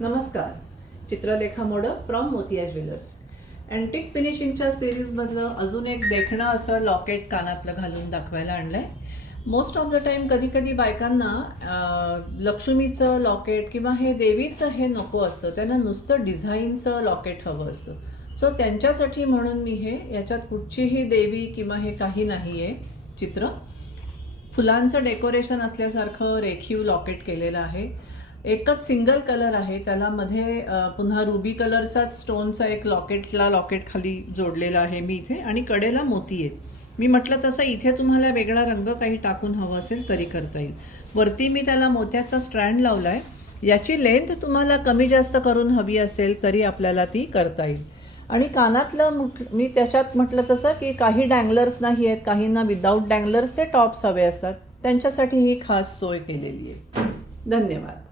नमस्कार, चित्रलेखा मोडक फ्रॉम मोतिया jewellers. Antique फिनिशिंगच्या सिरीजमधलं अजून एक देखणं असं लॉकेट कानातलं घालून दाखवायला आणलंय. मोस्ट ऑफ द टाइम कधी कधी बायकांना लक्ष्मीचं लॉकेट किंवा हे देवीचं हे नको असतं, त्यांना नुसतं डिझाईनचं लॉकेट हवं असतं. सो त्यांच्यासाठी म्हणून मी हे याच्यात कुठचीही देवी किंवा हे काही नाही आहे चित्र. फुलांचं डेकोरेशन असल्यासारखं रेखीव लॉकेट केलेलं आहे. एकच सिंगल कलर आहे, त्याला मध्ये पुन्हा रुबी कलरचाच स्टोनचा एक लॉकेट खाली जोडलेला आहे मी इथे, आणि कडेला मोती आहेत. मी म्हटलं तसं इथे तुम्हाला वेगळा रंग काही टाकून हवं असेल तरी करता येईल. वरती मी त्याला मोत्याचा स्ट्रँड लावलाय. याची लेंथ तुम्हाला कमी जास्त करून हवी असेल तरी आपल्याला ती करता येईल. आणि कानातलं मी त्याच्यात म्हटलं तसं की काही डँगलर्स नाही आहेत, काहींना विदाऊट डँगलर्सचे टॉप्स हवे असतात, त्यांच्यासाठी ही खास सोय केलेली आहे. धन्यवाद.